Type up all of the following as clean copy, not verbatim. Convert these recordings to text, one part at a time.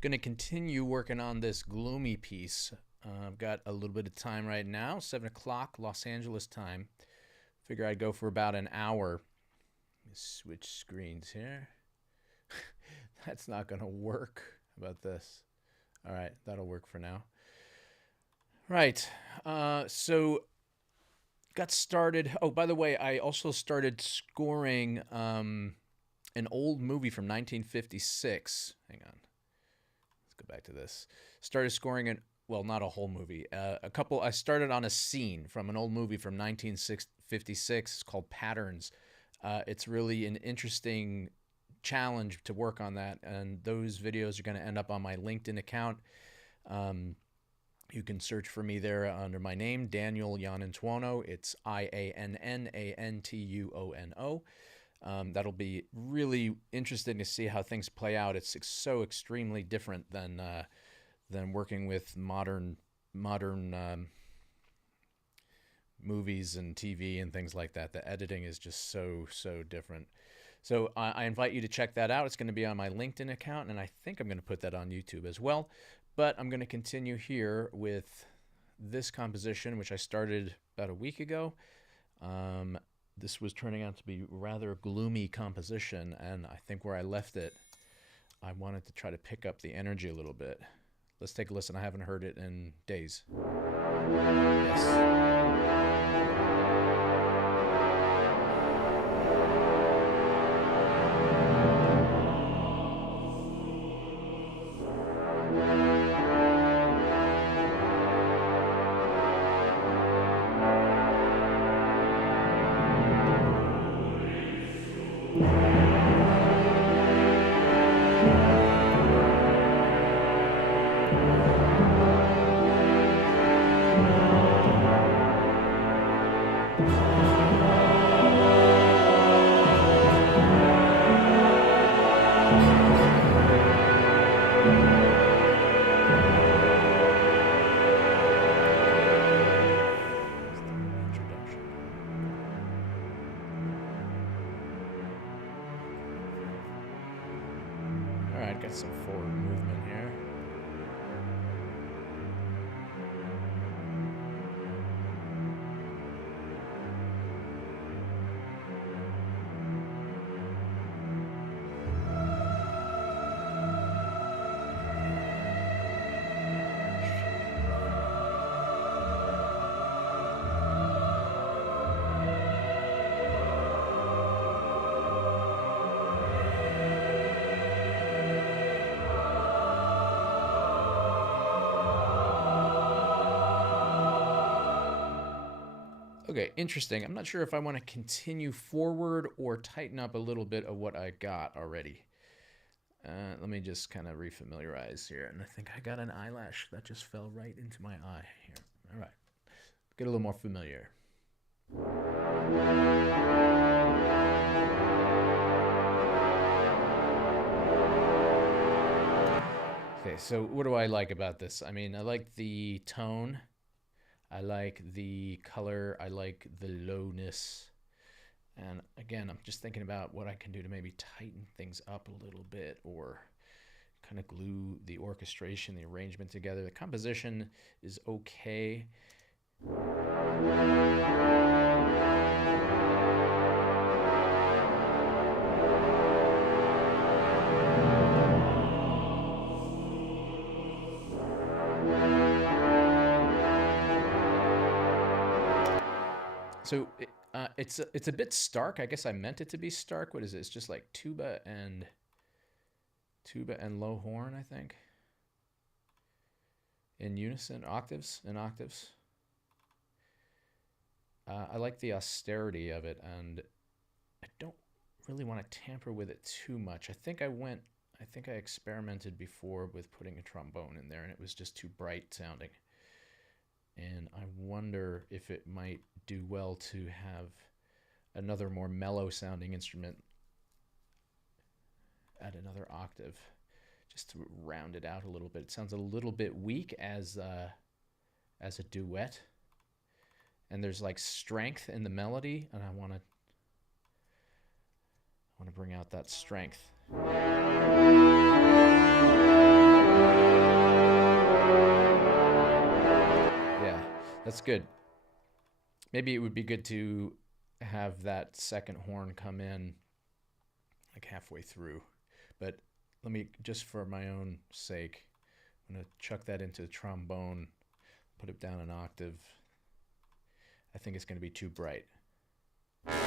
Going to continue working on this gloomy piece. I've got a little bit of time right now, 7 o'clock Los Angeles time. Figure I'd go for about an hour. Switch screens here. That's not going to work. How about this? All right, that'll work for now. Right. So got started. Oh, by the way, I also started scoring an old movie from 1956. Hang on. Let's go back to this. Started scoring well, not a whole movie. I started on a scene from an old movie from 1956. It's called Patterns. It's really an interesting challenge to work on that, and those videos are going to end up on my LinkedIn account. You can search for me there under my name, Daniel Iannantuono. It's Iannantuono. That'll be really interesting to see how things play out. It's so extremely different than working with modern movies and TV and things like that. The editing is just so different. So I invite you to check that out. It's going to be on my LinkedIn account, and I think I'm going to put that on YouTube as well. But I'm going to continue here with this composition, which I started about a week ago. This was turning out to be rather a gloomy composition, and I think where I left it, I wanted to try to pick up the energy a little bit. Let's take a listen. I haven't heard it in days. Yes. Alright, got some forward movement here. Okay, interesting. I'm not sure if I want to continue forward or tighten up a little bit of what I got already. Let me just kind of refamiliarize here. And I think I got an eyelash that just fell right into my eye here. All right, get a little more familiar. Okay, so what do I like about this? I mean, I like the tone. I like the color. I like the lowness. And again, I'm just thinking about what I can do to maybe tighten things up a little bit or kind of glue the orchestration, the arrangement together. The composition is okay. So it's a bit stark. I guess I meant it to be stark. What is it? It's just like tuba and low horn, I think. In unison, octaves. I like the austerity of it, and I don't really want to tamper with it too much. I think I experimented before with putting a trombone in there, and it was just too bright sounding. And I wonder if it might do well to have another more mellow sounding instrument at another octave, just to round it out a little bit. It sounds a little bit weak as a duet, and there's like strength in the melody, and I want to bring out that strength. That's good. Maybe it would be good to have that second horn come in like halfway through. But let me, just for my own sake, I'm going to chuck that into the trombone, put it down an octave. I think it's going to be too bright. Actually,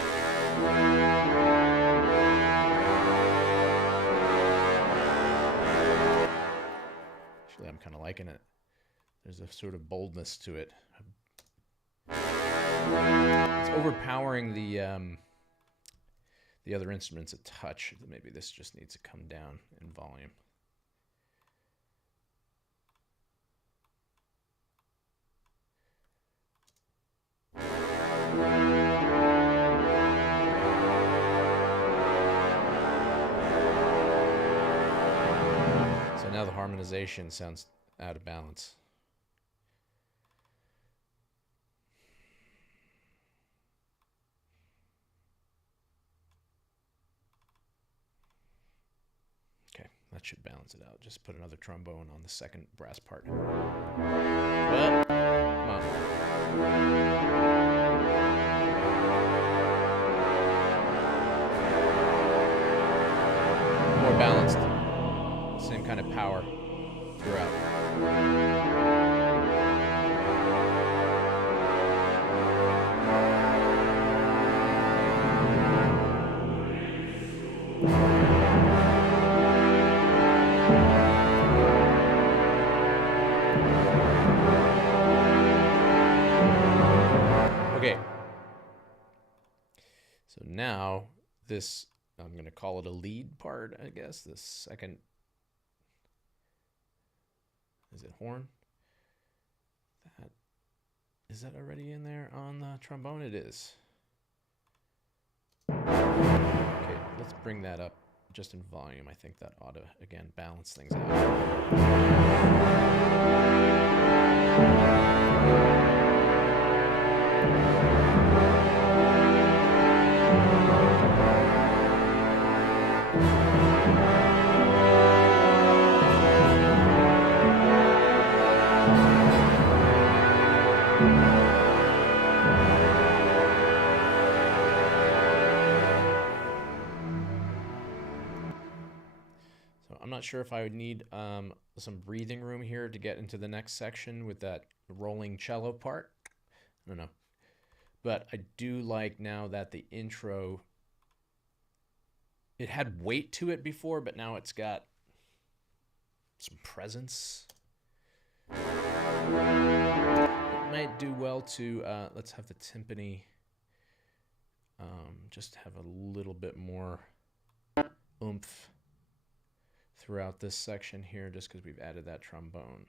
I'm kind of liking it. There's a sort of boldness to it. It's overpowering the other instruments a touch. Maybe this just needs to come down in volume. So now the harmonization sounds out of balance. That should balance it out. Just put another trombone on the second brass part. But, come on. More balanced. Same kind of power throughout. Okay, so now this, I'm going to call it a lead part, I guess. The second, is it horn? Is that already in there on the trombone? It is. Okay, let's bring that up just in volume. I think that ought to, again, balance things out. I'm not sure if I would need some breathing room here to get into the next section with that rolling cello part. I don't know. But I do like now that the intro, it had weight to it before, but now it's got some presence. It might do well to, let's have the timpani just have a little bit more oomph throughout this section here, just because we've added that trombone.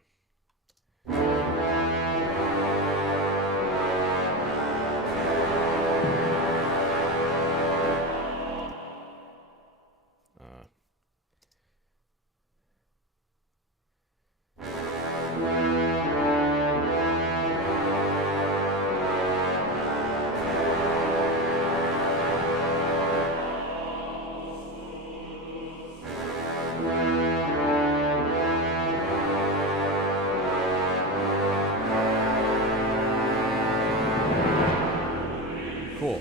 Cool.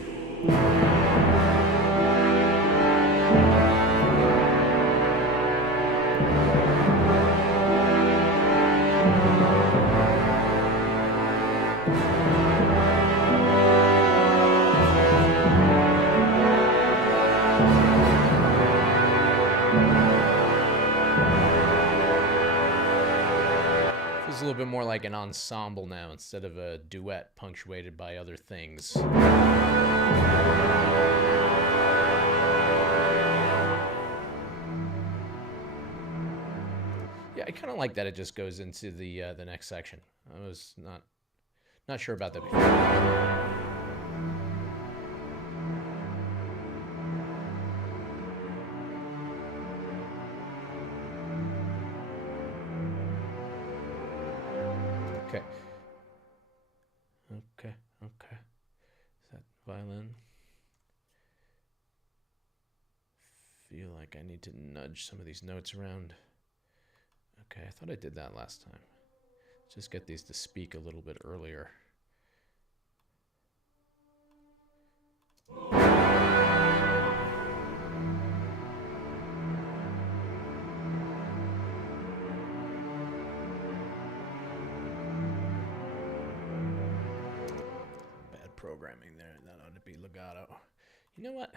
Feels a little bit more like an ensemble now instead of a duet punctuated by other things. Yeah, I kind of like that it just goes into the next section. I was not sure about that before. Okay. Is that violin? Feel like I need to nudge some of these notes around. Okay, I thought I did that last time. Just get these to speak a little bit earlier. programming there. That ought to be legato. You know what?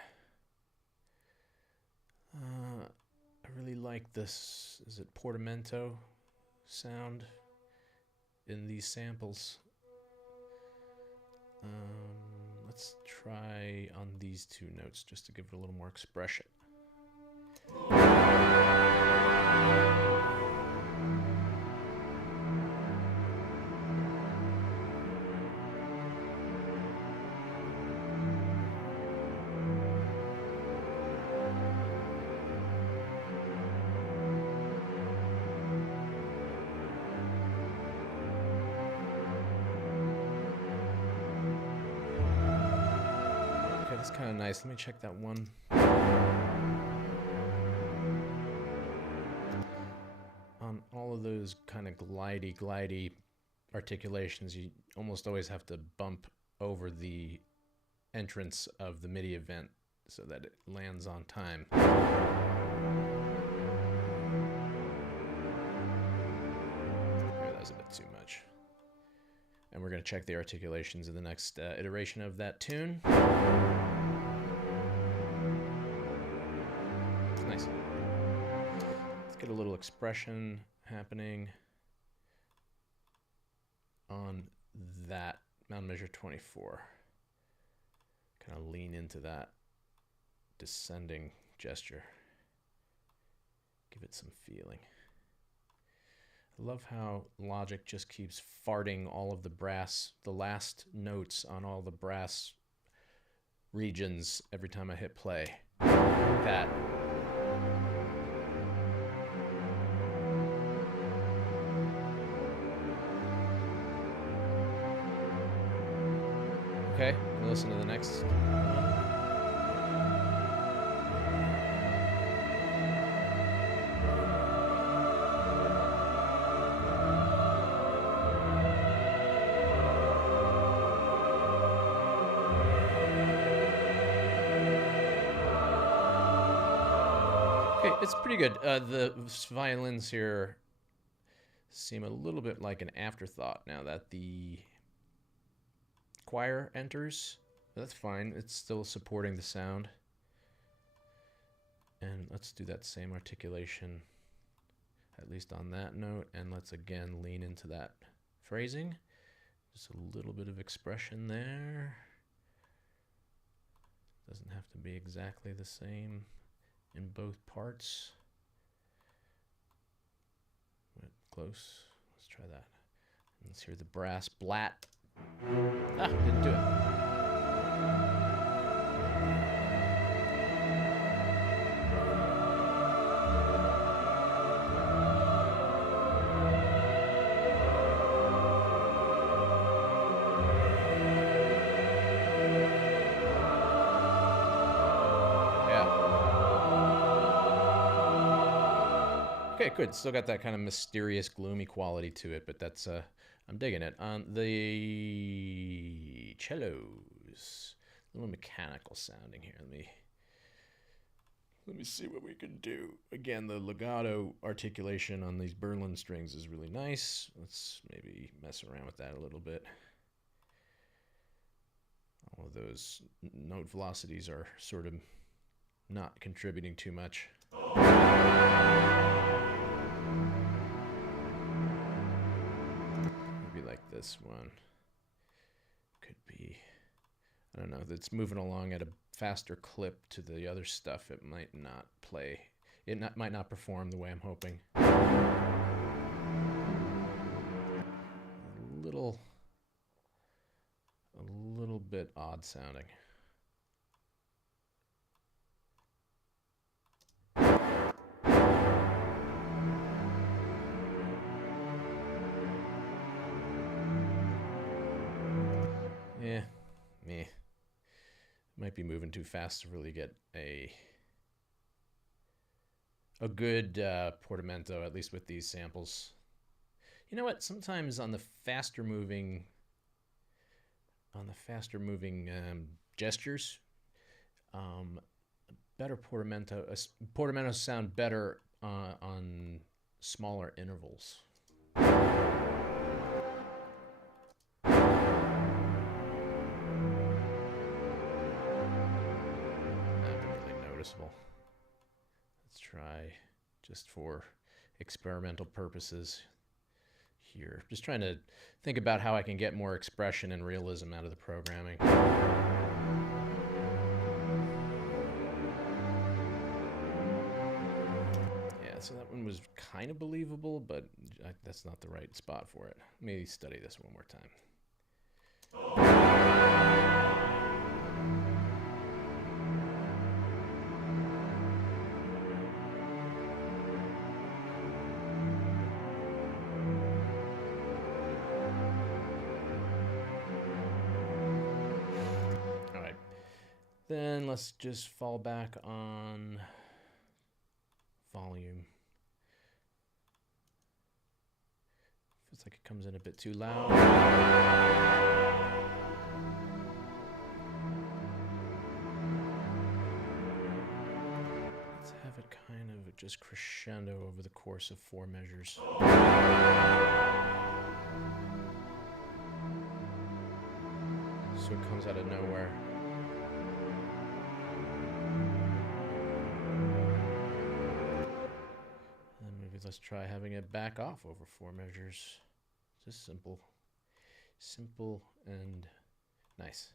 I really like this, is it portamento sound in these samples. Let's try on these two notes just to give it a little more expression. That's kind of nice. Let me check that one. On all of those kind of glidey articulations, you almost always have to bump over the entrance of the MIDI event so that it lands on time. Okay, that was a bit too much. And we're going to check the articulations in the next iteration of that tune. Nice. Let's get a little expression happening on that Mountain Measure 24. Kind of lean into that descending gesture. Give it some feeling. I love how Logic just keeps farting all of the brass, the last notes on all the brass regions every time I hit play. Like that. Okay, listen to the next one. It's pretty good. The violins here seem a little bit like an afterthought now that the choir enters. That's fine. It's still supporting the sound. And let's do that same articulation, at least on that note. And let's again lean into that phrasing. Just a little bit of expression there. Doesn't have to be exactly the same in both parts. But close. Let's try that. And let's hear the brass blat. Ah, didn't do it. Okay, good. Still got that kind of mysterious, gloomy quality to it, but that's I'm digging it. On the cellos, a little mechanical sounding here. Let me see what we can do. Again, the legato articulation on these Berlin strings is really nice. Let's maybe mess around with that a little bit. All of those note velocities are sort of not contributing too much. Maybe like this one. Could be, I don't know, that's moving along at a faster clip to the other stuff. It might not play. Might not perform the way I'm hoping. A little bit odd sounding. Yeah, meh. Might be moving too fast to really get a good portamento, at least with these samples. You know what? Sometimes on the faster moving gestures, better portamentos sound better on smaller intervals. just for experimental purposes here. Just trying to think about how I can get more expression and realism out of the programming. Yeah, so that one was kind of believable, but that's not the right spot for it. Maybe study this one more time. All right, then let's just fall back on volume. Feels like it comes in a bit too loud. Let's have it kind of just crescendo over the course of 4 measures. So it comes out of nowhere. And maybe let's try having it back off over 4 measures. Just simple and nice.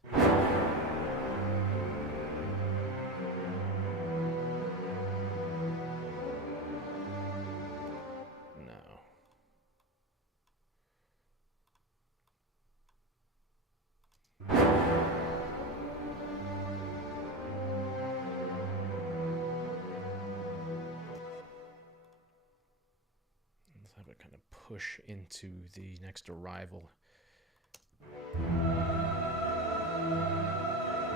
Kind of push into the next arrival. We've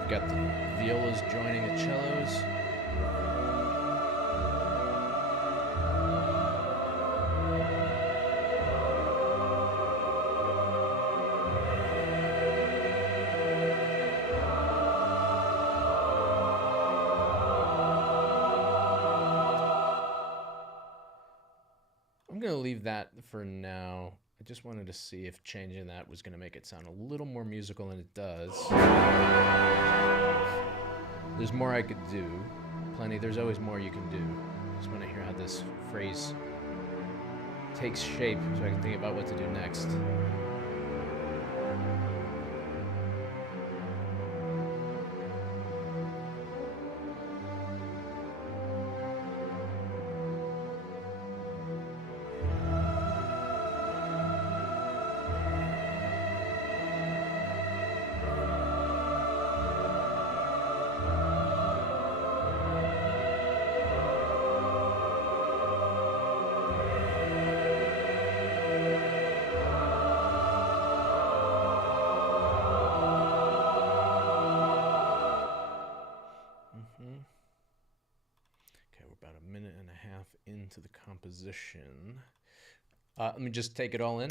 got the violas joining the cellos. I'm going to leave that for now. I just wanted to see if changing that was going to make it sound a little more musical than it does. There's more I could do. Plenty. There's always more you can do. Just want to hear how this phrase takes shape so I can think about what to do next. Into the composition. Let me just take it all in.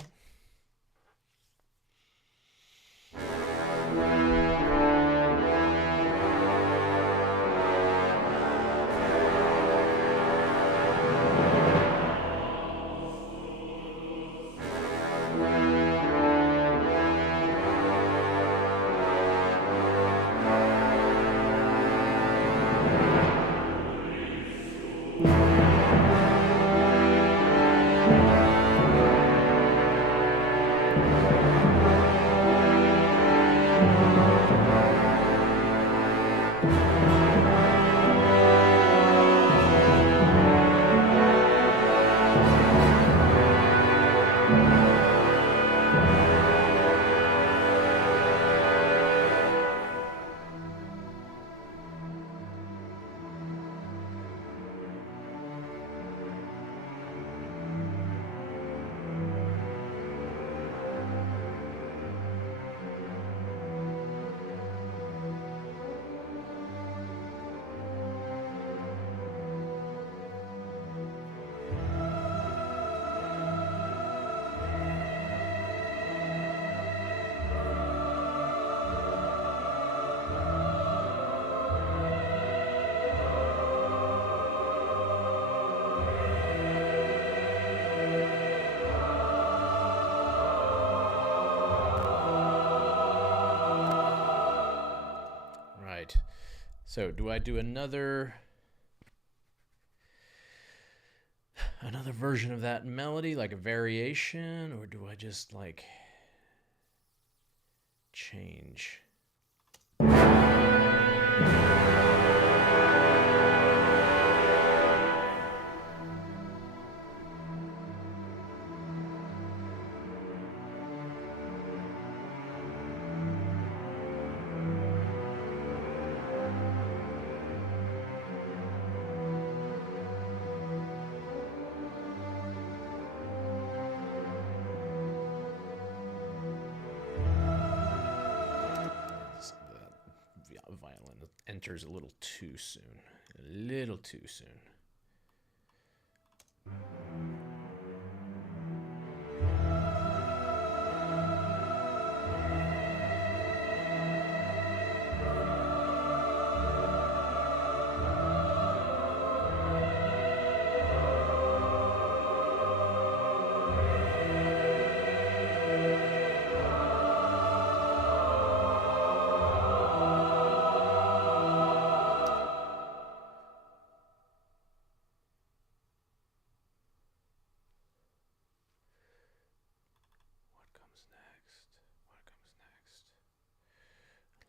So do I do another version of that melody, like a variation, or do I just like change? Violin enters a little too soon. A little too soon.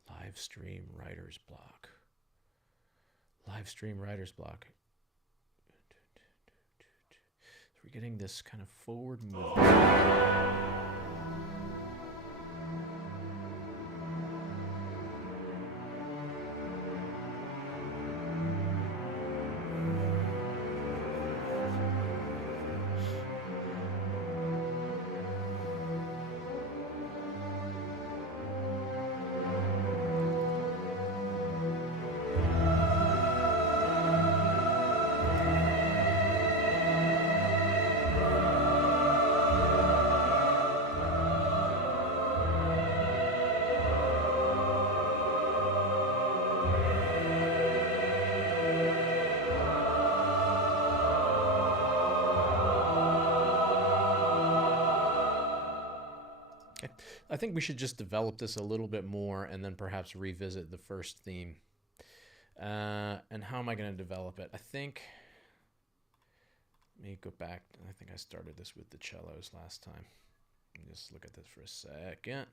Live stream writer's block. Live stream writer's block. So we're getting this kind of forward movement. I think we should just develop this a little bit more and then perhaps revisit the first theme. And how am I going to develop it? I think, let me go back. I think I started this with the cellos last time. Just look at this for a second.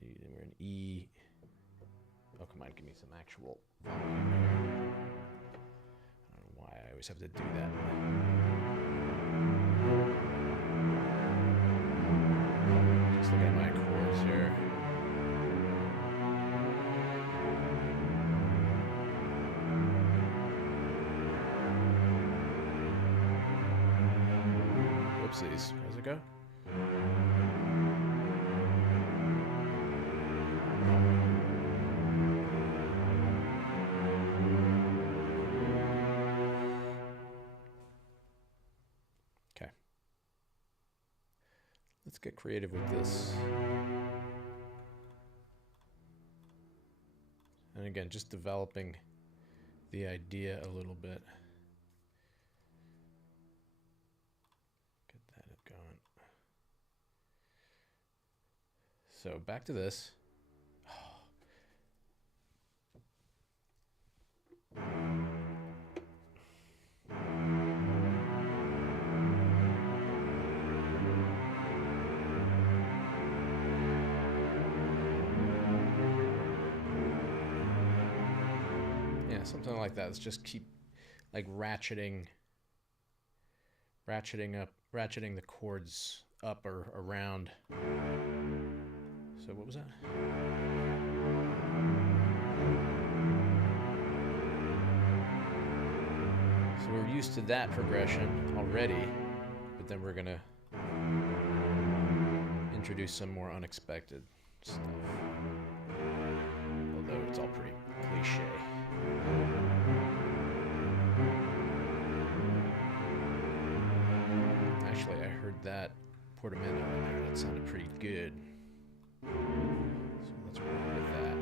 We're in E. Oh, come on, give me some actual volume. I don't know why I always have to do that. Just look at my chords here. Whoopsies. How's it go? Okay. Let's get creative with this. And again, just developing the idea a little bit. Get that going. So back to this. Something like that. Let's just keep like ratcheting the chords up or around. So what was that? So we're used to that progression already, but then we're gonna introduce some more unexpected stuff. Although it's all pretty cliche. Actually, I heard that portamento in there. That sounded pretty good. So let's roll with that.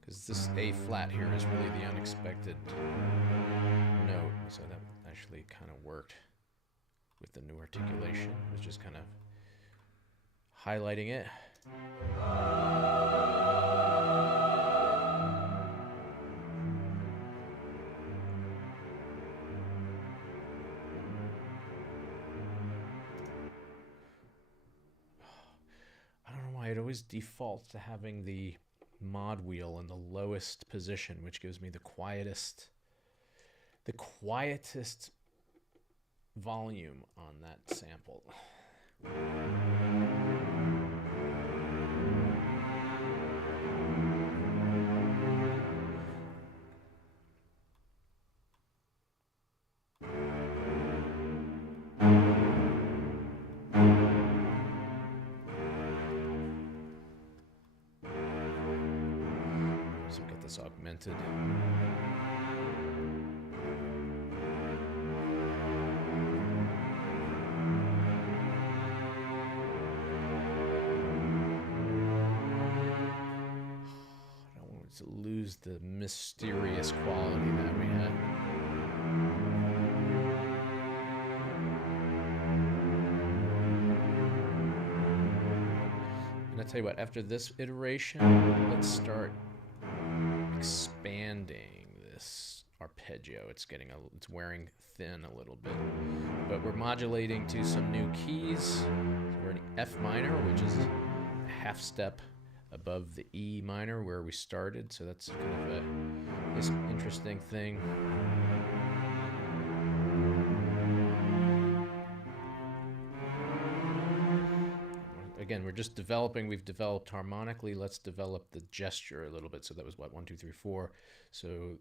Because this A flat here is really the unexpected note. So that actually kind of worked with the new articulation. It was just kind of highlighting it. it always defaults to having the mod wheel in the lowest position, which gives me the quietest volume on that sample. So get this augmented. To lose the mysterious quality that we had. And I tell you what, after this iteration, let's start expanding this arpeggio. It's wearing thin a little bit, but we're modulating to some new keys. So we're in F minor, which is a half step above the E minor where we started, so that's kind of this interesting thing. Again, we're just developing. We've developed harmonically. Let's develop the gesture a little bit. So that was what, 1, 2, 3, 4. So,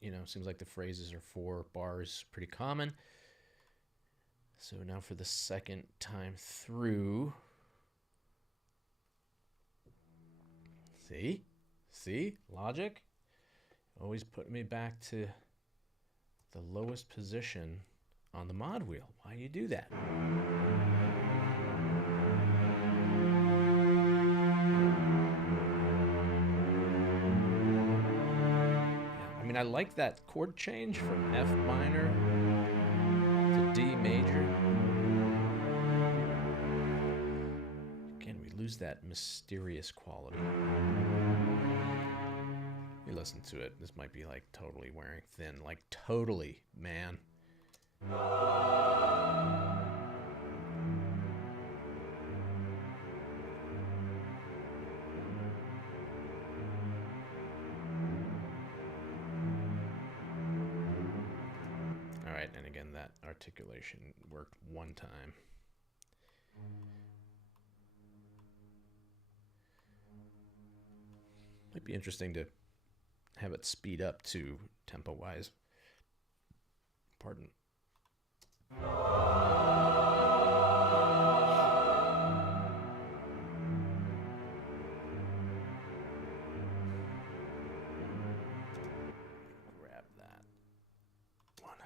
you know, seems like the phrases are 4 bars, pretty common. So now for the second time through. See, logic always put me back to the lowest position on the mod wheel. Why do you do that? I mean, I like that chord change from F minor to D major. Lose that mysterious quality. You listen to it. This might be like totally wearing thin. Like totally, man. All right, and again, that articulation worked one time. Might be interesting to have it speed up too, tempo-wise. Pardon. Grab that one.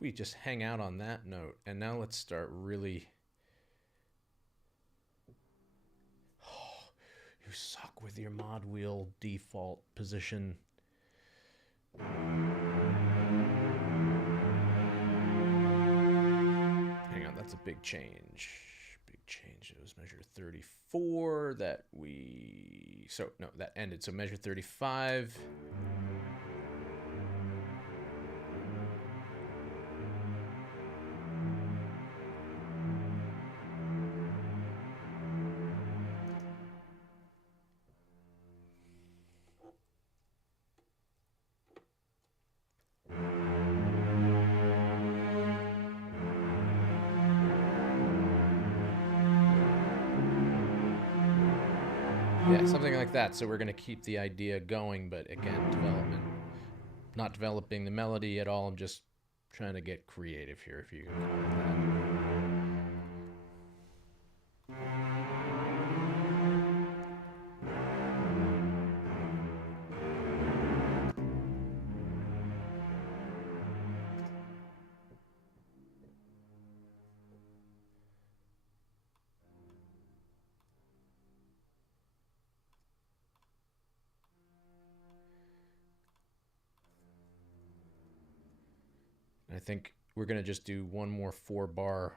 We just hang out on that note, and now let's start really. Oh, you suck with your mod wheel default position. Hang on, that's a big change. Big change. It was measure 34 that we. So, no, that ended. So, measure 35. Yeah, something like that. So we're going to keep the idea going, but again, development. Not developing the melody at all. I'm just trying to get creative here, if you can call it that. I think we're going to just do one more 4-bar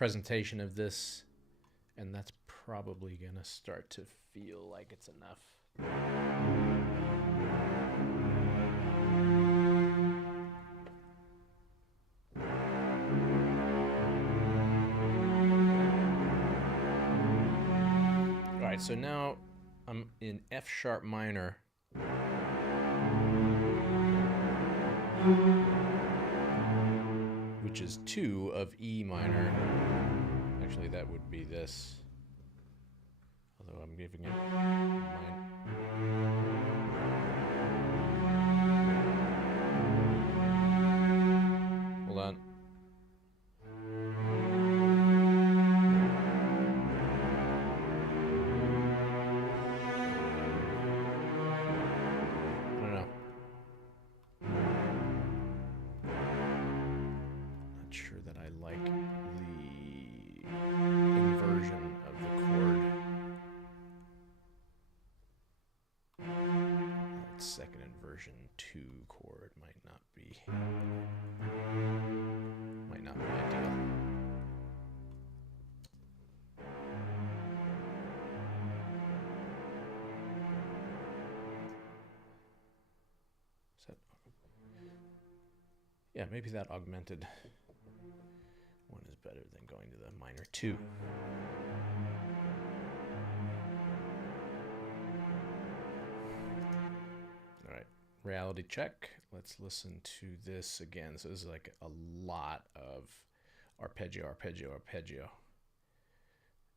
presentation of this, and that's probably gonna start to feel like it's enough. All right, so now I'm in F sharp minor. Which is 2 of E minor. Actually, that would be this. Although I'm giving it Hold on. I don't know. Not sure that I like the inversion of the chord. That second inversion 2 chord might not be ideal. Is that, yeah, maybe that augmented one is better than going to the minor 2. All right, reality check. Let's listen to this again. So this is like a lot of arpeggio, arpeggio, arpeggio.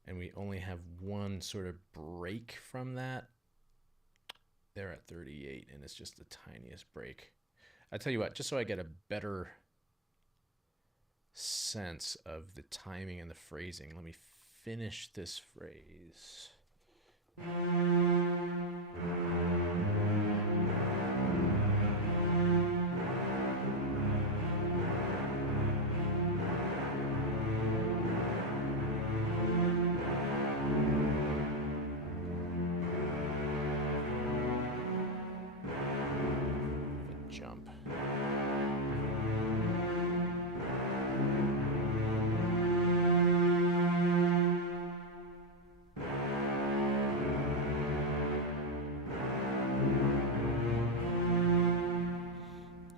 And we only have one sort of break from that. They're at 38, and it's just the tiniest break. I tell you what, just so I get a better sense of the timing and the phrasing, let me finish this phrase. Jump.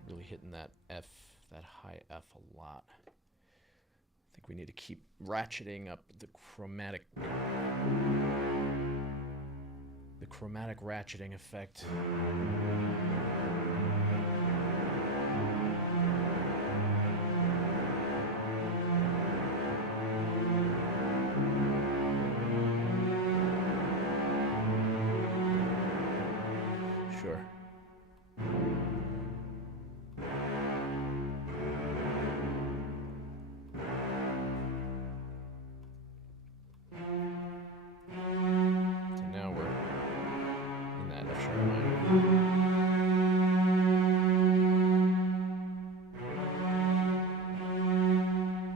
Really hitting that F, that high F a lot. I think we need to keep ratcheting up the chromatic ratcheting effect. Sure. So now we're in that F sharp minor.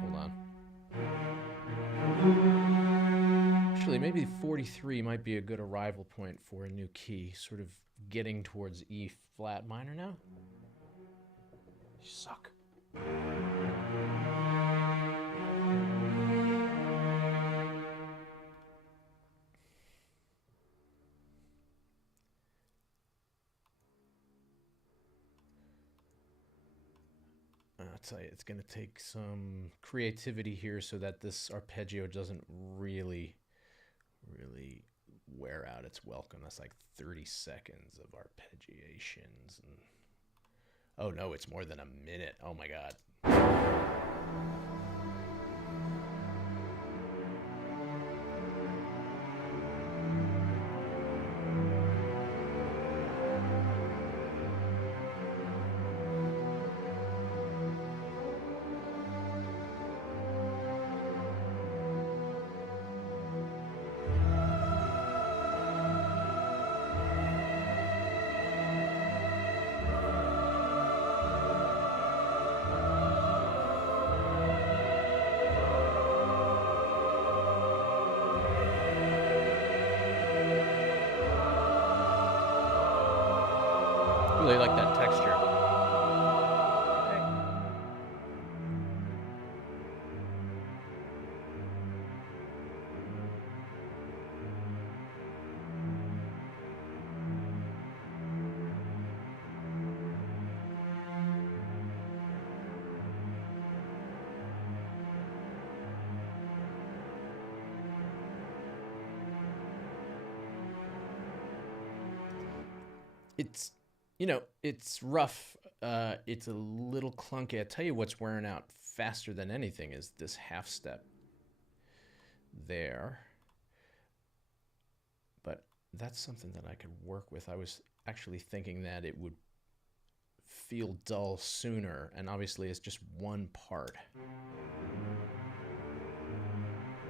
Hold on. Actually, maybe 43 might be a good arrival point for a new key, sort of getting towards E flat minor now. You suck. I'll tell you, it's going to take some creativity here so that this arpeggio doesn't really wear out its welcome. That's like 30 seconds of arpeggiations. And oh no, it's more than a minute. Oh my God. Really like that texture. It's, it's rough. It's a little clunky. I tell you what's wearing out faster than anything is this half step there. But that's something that I could work with. I was actually thinking that it would feel dull sooner, and obviously it's just one part.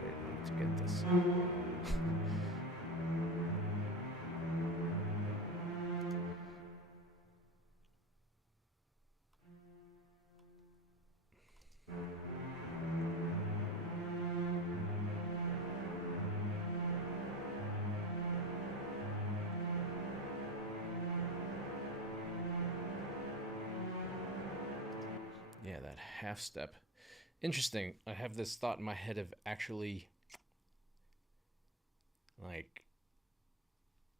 Wait, I need to get this. Yeah, that half step. Interesting. I have this thought in my head of actually like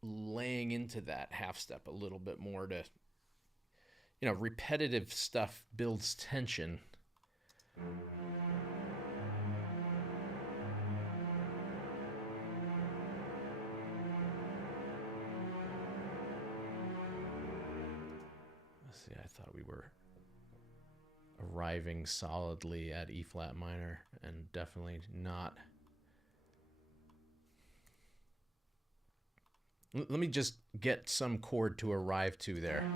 laying into that half step a little bit more to, repetitive stuff builds tension. Let's see, I thought we were arriving solidly at E flat minor, and definitely not. Let me just get some chord to arrive to there.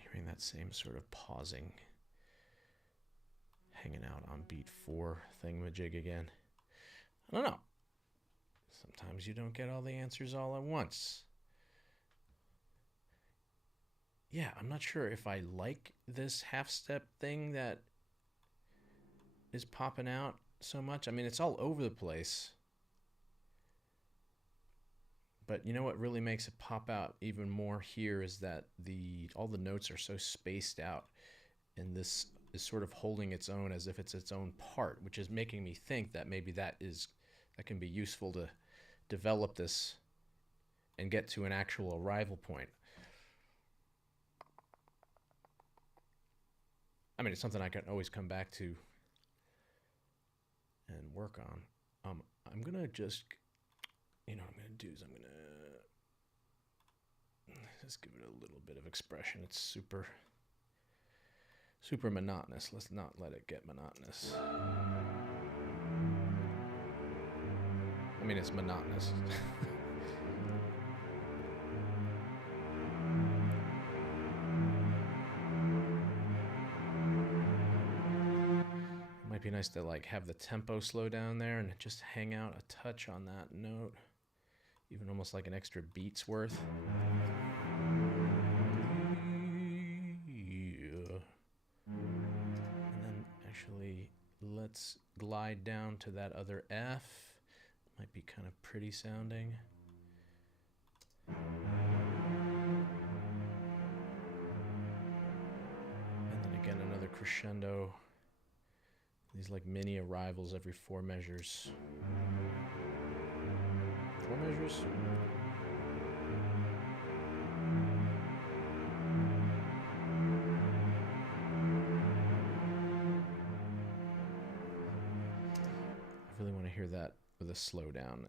Hearing that same sort of pausing, hanging out on beat 4 thingamajig again. I don't know. Sometimes you don't get all the answers all at once. Yeah, I'm not sure if I like this half step thing that is popping out so much. I mean, it's all over the place. But you know what really makes it pop out even more here is that all the notes are so spaced out, and this is sort of holding its own as if it's its own part, which is making me think that maybe that can be useful to develop this and get to an actual arrival point. I mean, it's something I can always come back to and work on. I'm gonna just, what I'm gonna do is I'm gonna just give it a little bit of expression. It's super monotonous. Let's not let it get monotonous. I mean, it's monotonous. It might be nice to like have the tempo slow down there and just hang out a touch on that note, even almost like an extra beat's worth. And then actually let's glide down to that other F. Might be kind of pretty sounding. And then again, another crescendo. These like mini arrivals every 4 measures. 4 measures? I really want to hear that with a slowdown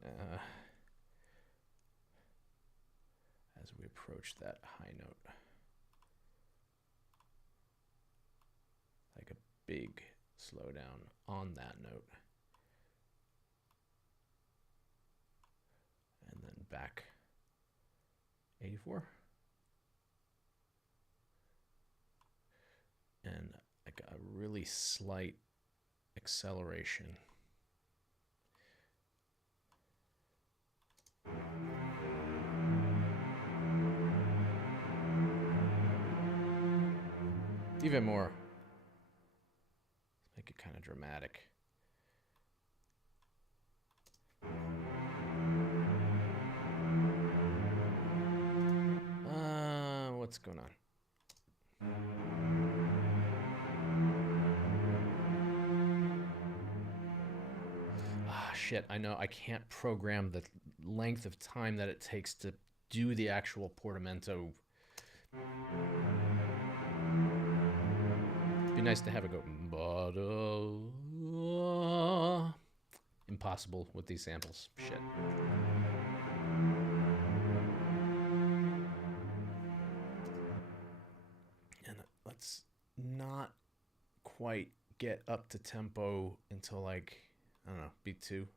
as we approach that high note. Like a big slowdown on that note. And then back 84. And like a really slight acceleration. Even more. Let's make it kind of dramatic. What's going on? Shit, I know I can't program the length of time that it takes to do the actual portamento Be nice to have it go, but impossible with these samples. Shit. And let's not quite get up to tempo until like, I don't know, beat 2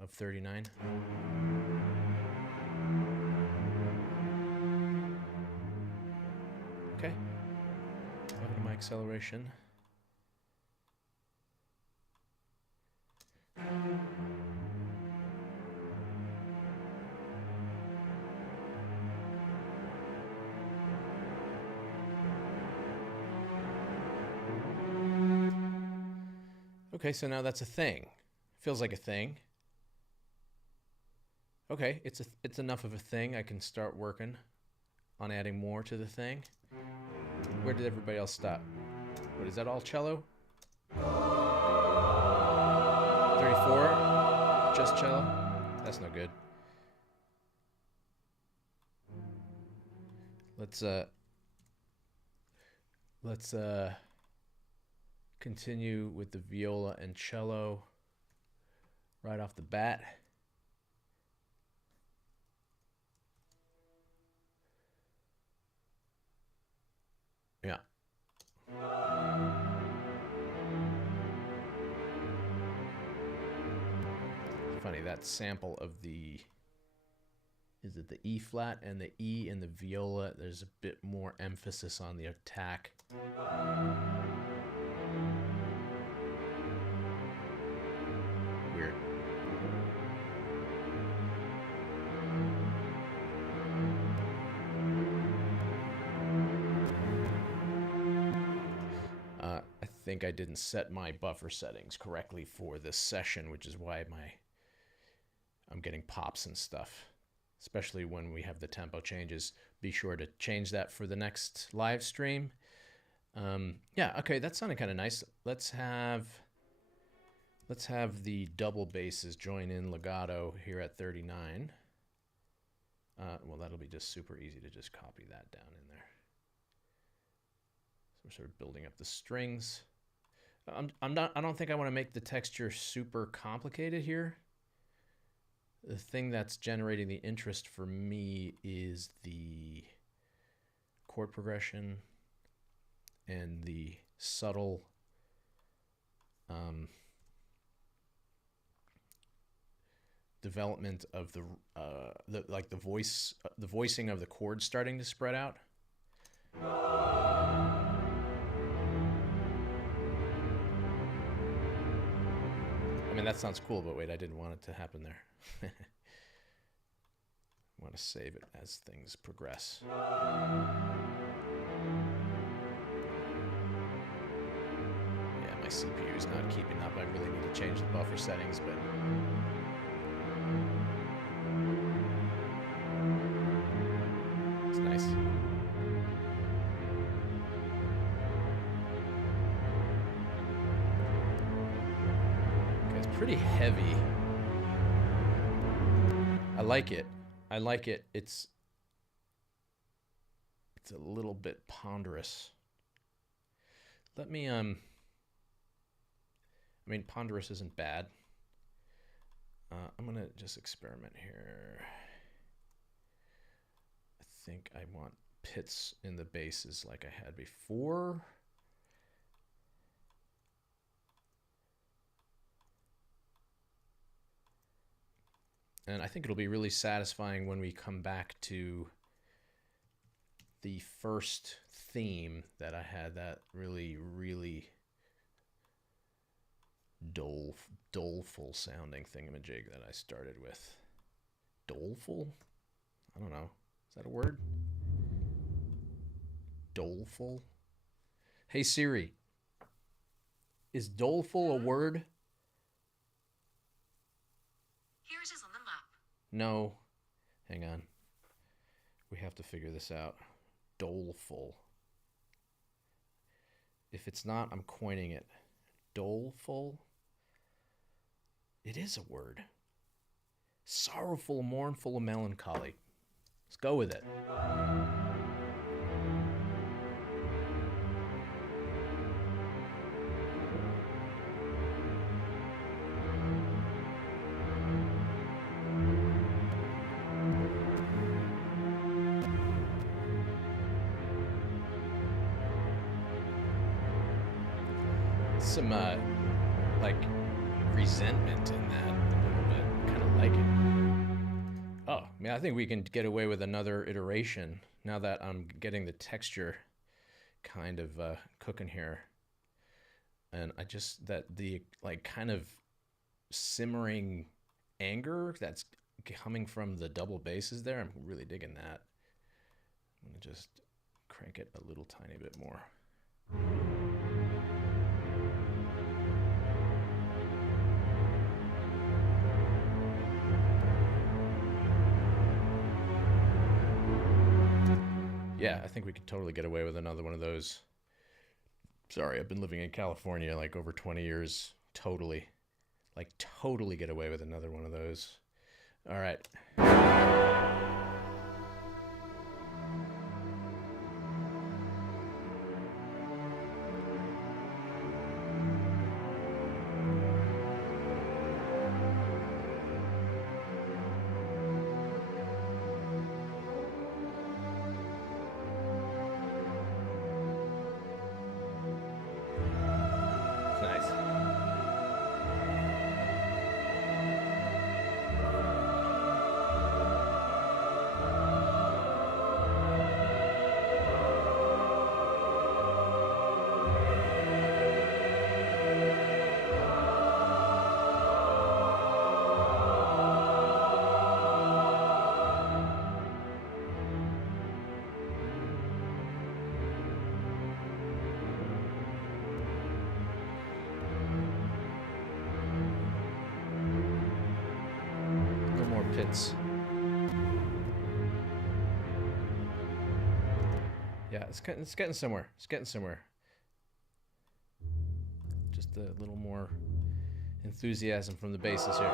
of 39. Okay. Welcome to my acceleration. Okay, so now that's a thing. Feels like a thing. Okay, it's enough of a thing. I can start working on adding more to the thing. Where did everybody else stop? What, is that all cello? 34? Just cello? That's no good. Let's continue with the viola and cello right off the bat. Yeah. Funny, that sample of the, is it the E flat and the E in the viola? There's a bit more emphasis on the attack. Weird. I think I didn't set my buffer settings correctly for this session, which is why I'm getting pops and stuff, especially when we have the tempo changes. Be sure to change that for the next live stream. Yeah, okay, that sounded kind of nice. Let's have the double basses join in legato here at 39. Well, that'll be just super easy to just copy that down in there. So we're sort of building up the strings. I don't think I want to make the texture super complicated here. The thing that's generating the interest for me is the chord progression and the subtle development of the voicing of the chords starting to spread out. I mean, that sounds cool, but wait, I didn't want it to happen there. I want to save it as things progress. Yeah, my CPU is not keeping up. I really need to change the buffer settings, but it's nice. Okay, it's pretty heavy. I like it. I like it. It's a little bit ponderous. Let me I mean, ponderous isn't bad. I'm gonna just experiment here. I think I want pits in the basses like I had before. And I think it'll be really satisfying when we come back to the first theme that I had, that really, really doleful sounding thingamajig that I started with. Doleful? I don't know. Is that a word? Doleful? Hey Siri, is doleful a word? Here it is on the map. No. Hang on. We have to figure this out. Doleful. If it's not, I'm coining it. Doleful? It is a word. Sorrowful, mournful, melancholy. Let's go with it. some like resentment in that a little bit. Kind of like it. Oh, man, I think we can get away with another iteration now that I'm getting the texture kind of cooking here. And I just, that the like kind of simmering anger that's coming from the double basses there, I'm really digging that. I'm gonna just crank it a little tiny bit more. Yeah, I think we could totally get away with another one of those. Sorry, I've been living in California like over 20 years. Totally. Like, totally get away with another one of those. All right. Nice. No more pits. Yeah, it's getting somewhere. It's getting somewhere. Just a little more enthusiasm from the basses here.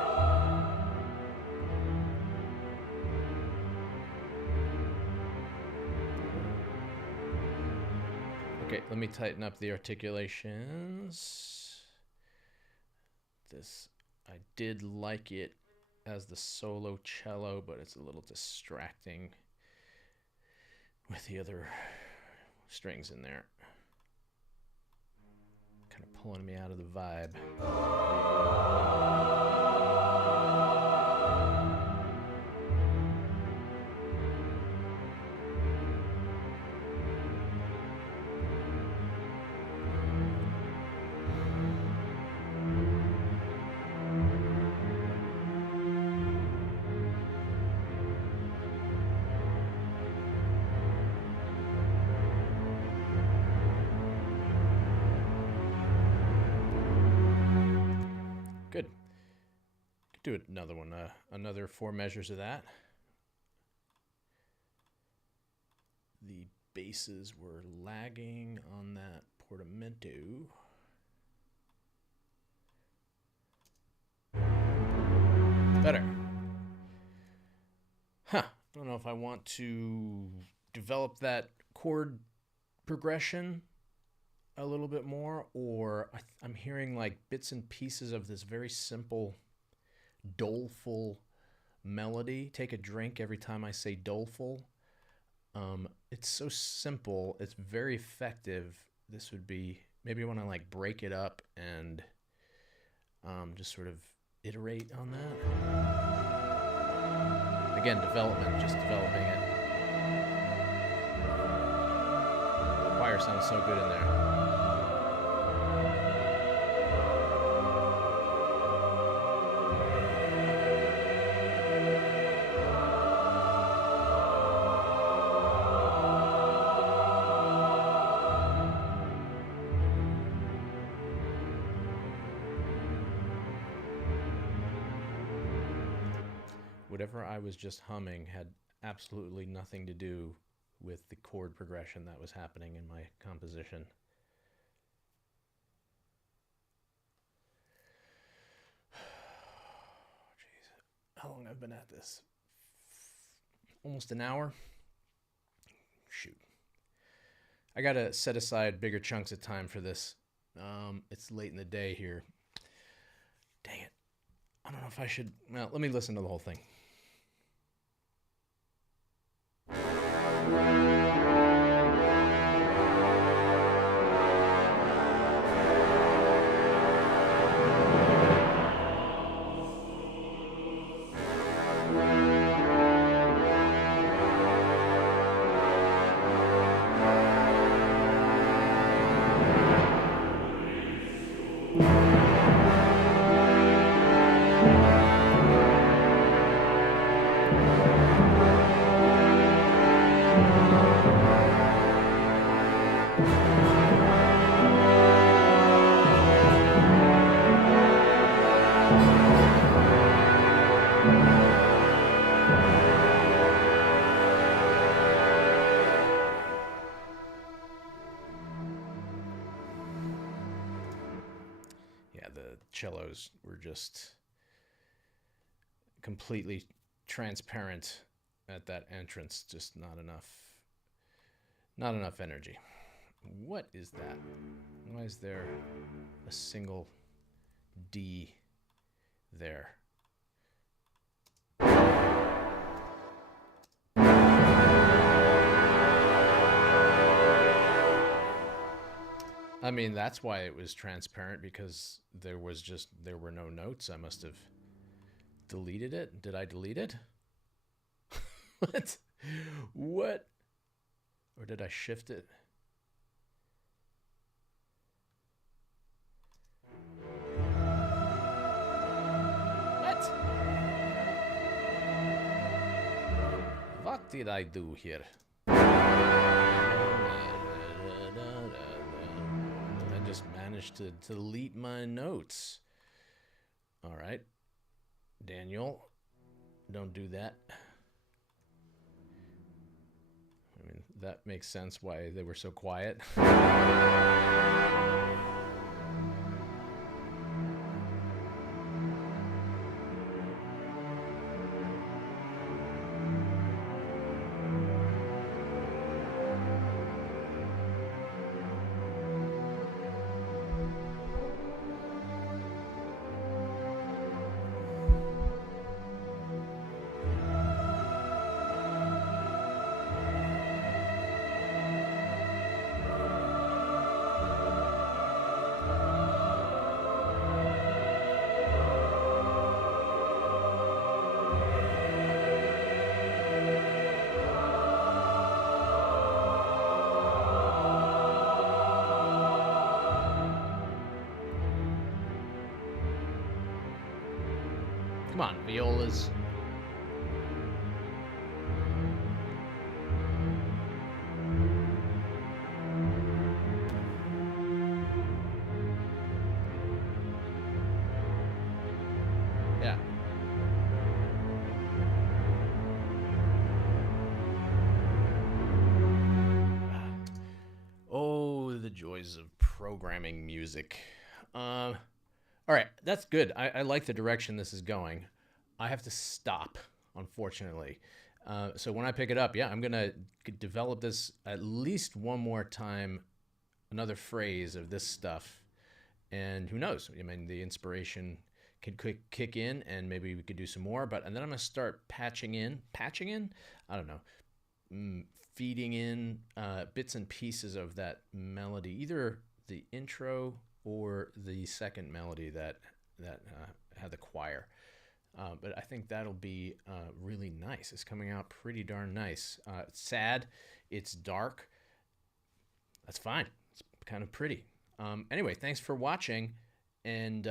Okay, let me tighten up the articulations. This, I did like it as the solo cello, but it's a little distracting with the other strings in there. Kind of pulling me out of the vibe. Good. Could do another one, another 4 measures of that. The basses were lagging on that portamento. Better. Huh. I don't know if I want to develop that chord progression a little bit more, or I'm hearing like bits and pieces of this very simple, doleful melody. Take a drink every time I say doleful. It's so simple. It's very effective. This would be, maybe I want to like break it up and just sort of iterate on that. Again, development, just developing it. Choir sounds so good in there. Whatever I was just humming had absolutely nothing to do with the chord progression that was happening in my composition. Jeez, how long I've been at this? Almost an hour? Shoot. I gotta set aside bigger chunks of time for this. It's late in the day here. Dang it. I don't know if I should. Well, let me listen to the whole thing. cellos were just completely transparent at that entrance. Just not enough energy. What is that? Why is there a single D there? I mean, that's why it was transparent, because there were no notes. I must have deleted it. Did I delete it? What? What? Or did I shift it? What? What did I do here? I just managed to delete my notes. All right. Daniel, don't do that. I mean, that makes sense why they were so quiet. Come on, violas. Yeah. Oh, the joys of programming music. All right, that's good. I like the direction this is going. I have to stop, unfortunately. So when I pick it up, yeah, I'm going to develop this at least one more time, another phrase of this stuff. And who knows? I mean, the inspiration could kick in, and maybe we could do some more. And then I'm going to start patching in? I don't know. Feeding in bits and pieces of that melody, either the intro or the second melody that had the choir. But I think that'll be really nice. It's coming out pretty darn nice. It's sad. It's dark. That's fine. It's kind of pretty. Anyway, thanks for watching. And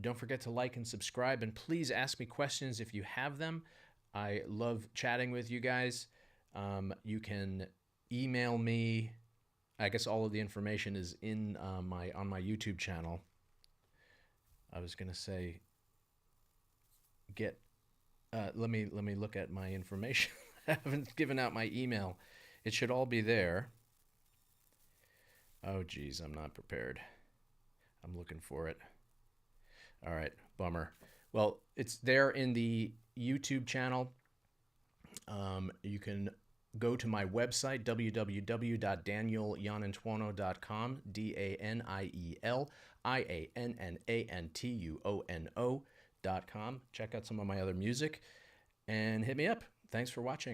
don't forget to like and subscribe. And please ask me questions if you have them. I love chatting with you guys. You can email me. I guess all of the information is in on my YouTube channel. I was gonna say, let me look at my information. I haven't given out my email. It should all be there. Oh geez, I'm not prepared. I'm looking for it. All right, bummer. Well, it's there in the YouTube channel. You can go to my website, www.danielianantuono.com, DanielIananantuono.com. Check out some of my other music and hit me up. Thanks for watching.